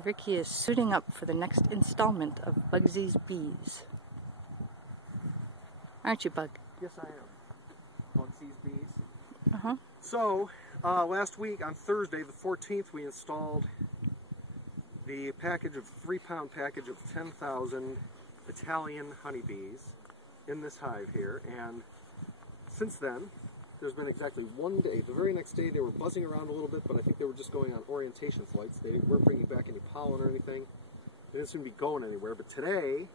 and Ricky is suiting up for the next installment of Bugsy's Bees. Aren't you, Bug? Yes, I am. Bugsy's Bees. Uh-huh. So, last week on Thursday, the 14th, we installed the package of 3-pound package of 10,000 Italian honeybees in this hive here, and since then, there's been exactly one day. The very next day they were buzzing around a little bit, but I think they were just going on orientation flights. They weren't bringing back any pollen or anything. They didn't seem to be going anywhere, but today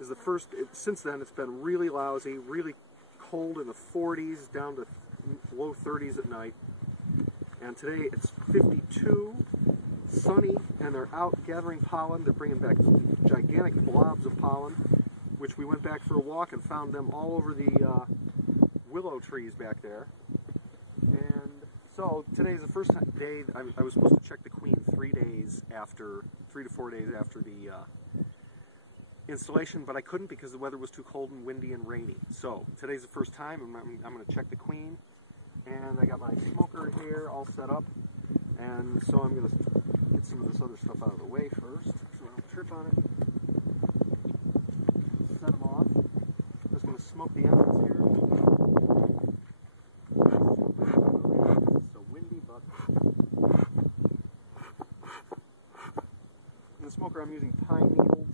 is the first. Since then, it's been really lousy, really cold in the 40s, down to low 30s at night. And today it's 52, sunny, and they're out gathering pollen. They're bringing back gigantic blobs of pollen, which we went back for a walk and found them all over the willow trees back there. And so today's the first day I was supposed to check the queen 3 to 4 days after the installation, but I couldn't because the weather was too cold and windy and rainy. So today's the first time I'm going to check the queen, and I got my smoker here all set up, and so I'm going to get some of this other stuff out of the way first so I don't trip on it. Set them off. I'm just going to smoke the ends here. The smoker, I'm using pine needles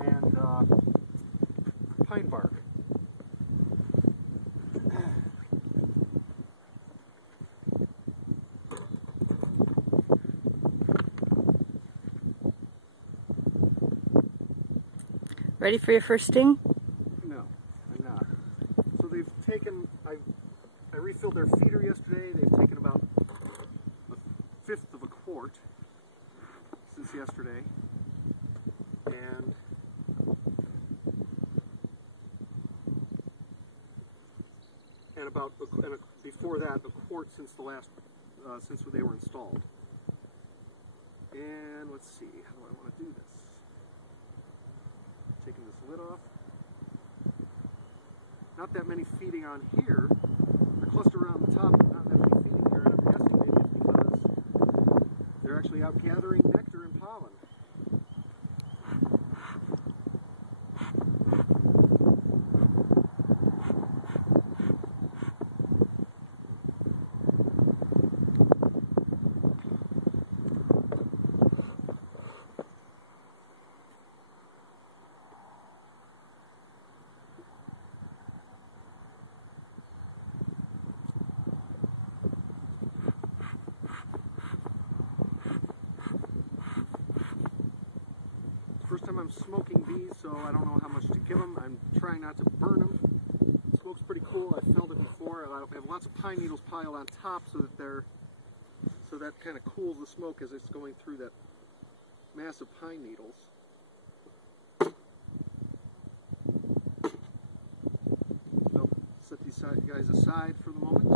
and pine bark. Ready for your first sting? No, I'm not. So they've taken, I refilled their feeder yesterday. They've taken about a fifth of a quart since yesterday, and before that a quart since the last since they were installed. And let's see, how do I want to do this? Taking this lid off. Not that many feeding on here. They're clustered around the top, but not that many feeding here, and I'm guessing maybe it's because they're actually out gathering nectar and pollen. First time I'm smoking bees, so I don't know how much to give them. I'm trying not to burn them. The smoke's pretty cool. I've felt it before. I have lots of pine needles piled on top so that kind of cools the smoke as it's going through that mass of pine needles. So set these guys aside for the moment.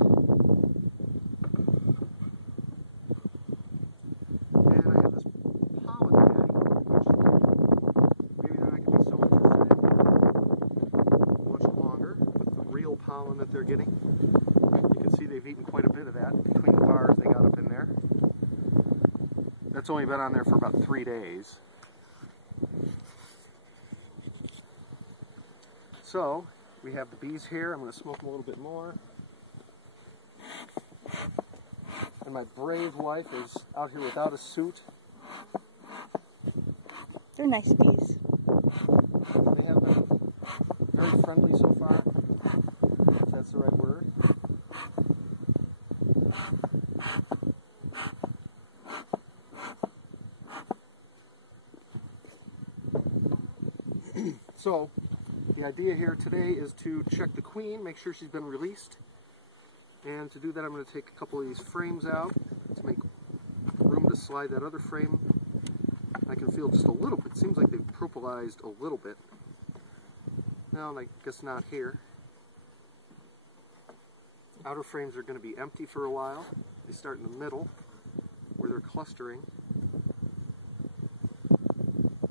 Pollen that they're getting. You can see they've eaten quite a bit of that between the bars they got up in there. That's only been on there for about 3 days. So we have the bees here. I'm going to smoke them a little bit more. And my brave wife is out here without a suit. They're nice bees. They have been very friendly so far. That's the right word. So, the idea here today is to check the queen, make sure she's been released. And to do that, I'm going to take a couple of these frames out to make room to slide that other frame. I can feel just a little bit. It seems like they've propylized a little bit. No, I guess not here. Outer frames are going to be empty for a while. They start in the middle, where they're clustering.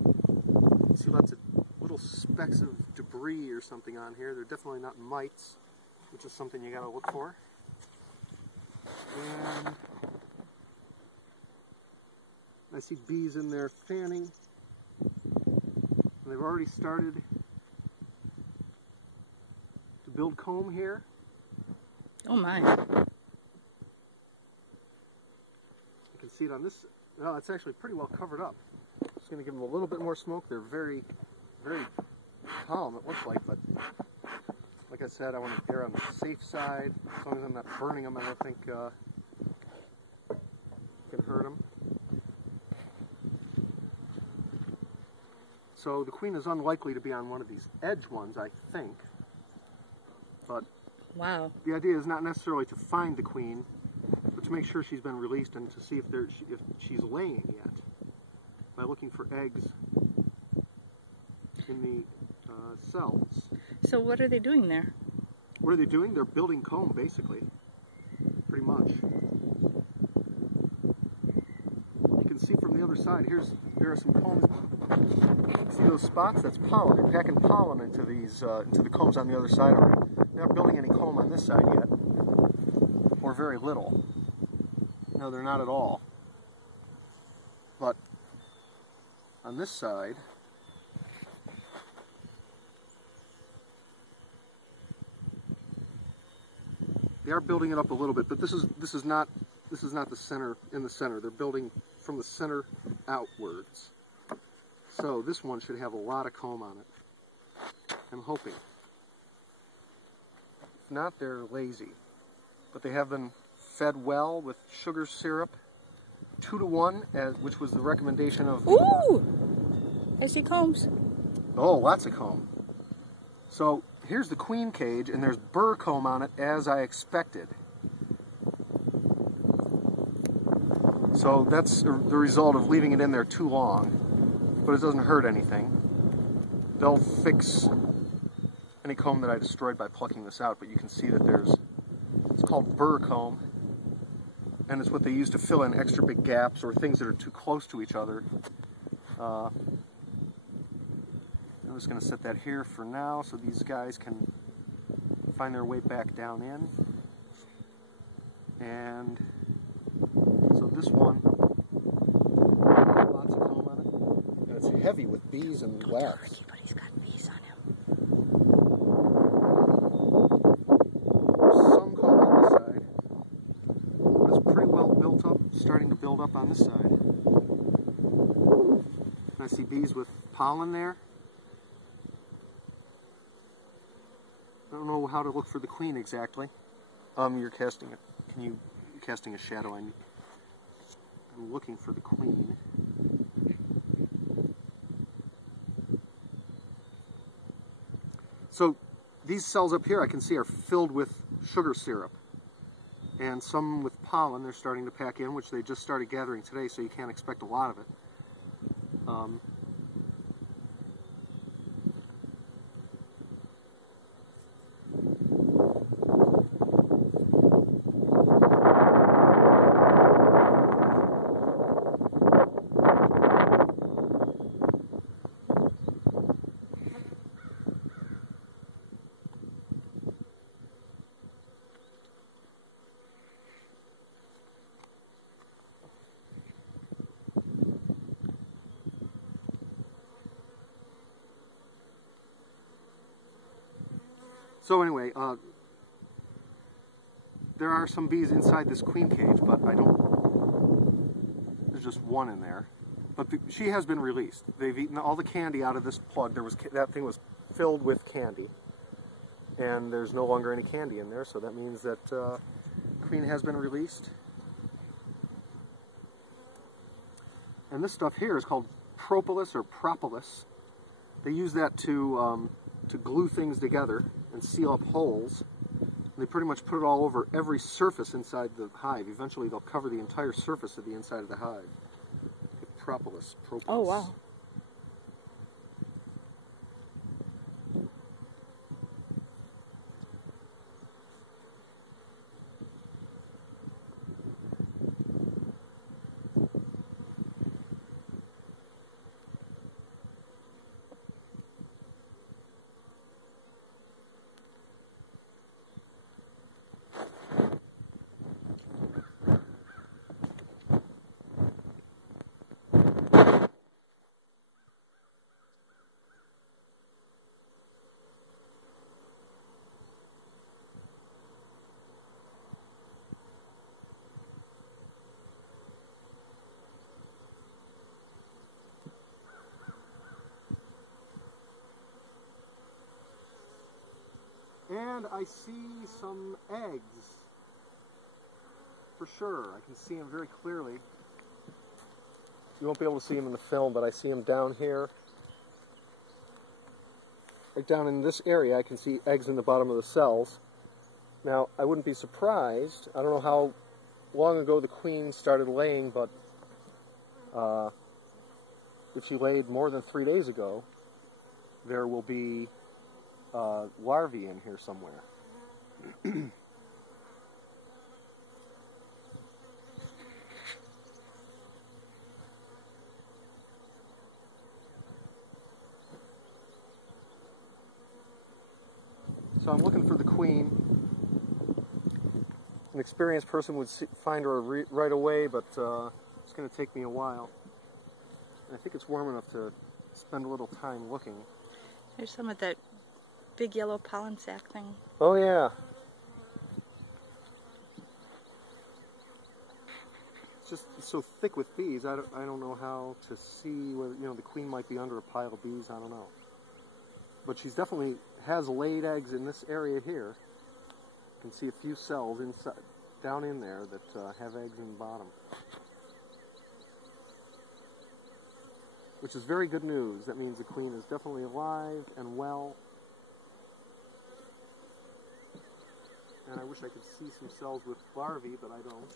You can see lots of little specks of debris or something on here. They're definitely not mites, which is something you got to look for. And I see bees in there fanning. They've already started to build comb here. Oh my. You can see it on this. Well, it's actually pretty well covered up. Just going to give them a little bit more smoke. They're very, very calm, it looks like, but like I said, I want to err on the safe side. As long as I'm not burning them, I don't think can hurt them. So the queen is unlikely to be on one of these edge ones, I think. But wow. The idea is not necessarily to find the queen, but to make sure she's been released and to see if she's laying yet by looking for eggs in the cells. So what are they doing there? What are they doing? They're building comb, basically. Pretty much. You can see from the other side, there are some combs. See those spots? That's pollen. They're packing pollen into the combs on the other side already. They're not building any comb on this side yet, or very little. No, they're not at all. But on this side, they are building it up a little bit. But this is not the center in the center. They're building from the center outwards. So this one should have a lot of comb on it. I'm hoping. If not, they're lazy. But they have been fed well with sugar syrup, 2-to-1, which was the recommendation of the... Ooh! I see combs. Oh, lots of comb. So here's the queen cage, and there's burr comb on it, as I expected. So that's the result of leaving it in there too long. But it doesn't hurt anything. They'll fix any comb that I destroyed by plucking this out, but you can see that it's called burr comb, and it's what they use to fill in extra big gaps or things that are too close to each other. I'm just going to set that here for now so these guys can find their way back down in. And so this one, lots of comb on it. And it's heavy with bees and wax. But he's got bees on him. Some comb on this side, but it's pretty well built up, starting to build up on this side. And I see bees with pollen there. I don't know how to look for the queen exactly. You're casting it. You're casting a shadow. I'm looking for the queen. So these cells up here I can see are filled with sugar syrup, and some with pollen. They're starting to pack in, which they just started gathering today, so you can't expect a lot of it. So anyway, there are some bees inside this queen cage, but there's just one in there. But she has been released. They've eaten all the candy out of this plug. That thing was filled with candy, and there's no longer any candy in there, so that means that queen has been released. And this stuff here is called propolis or propolis. They use that to glue things together and seal up holes. And they pretty much put it all over every surface inside the hive. Eventually they'll cover the entire surface of the inside of the hive. Propolis. Oh, wow. And I see some eggs. For sure, I can see them very clearly. You won't be able to see them in the film, but I see them down here. Right down in this area, I can see eggs in the bottom of the cells. Now, I wouldn't be surprised. I don't know how long ago the queen started laying, but if she laid more than 3 days ago, there will be larvae in here somewhere. So I'm looking for the queen. An experienced person would find her right away, but it's going to take me a while. And I think it's warm enough to spend a little time looking. There's some of that big yellow pollen sac thing. Oh yeah. It's so thick with bees. I don't know how to see whether, the queen might be under a pile of bees. I don't know. But she's definitely has laid eggs in this area here. You can see a few cells inside, down in there that have eggs in the bottom. Which is very good news. That means the queen is definitely alive and well. And I wish I could see some cells with larvae, but I don't.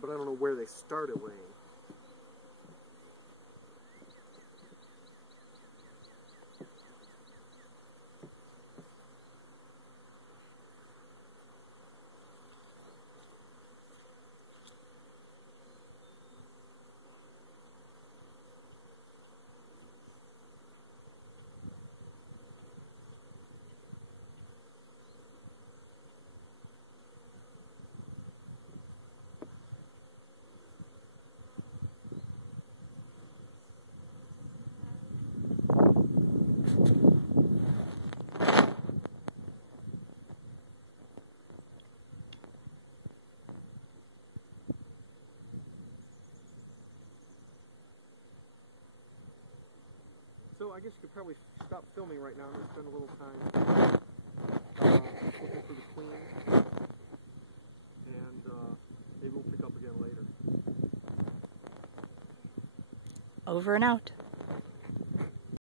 But I don't know where they started laying. So I guess you could probably stop filming right now and spend a little time looking for the queen, and maybe we'll pick up again later. Over and out.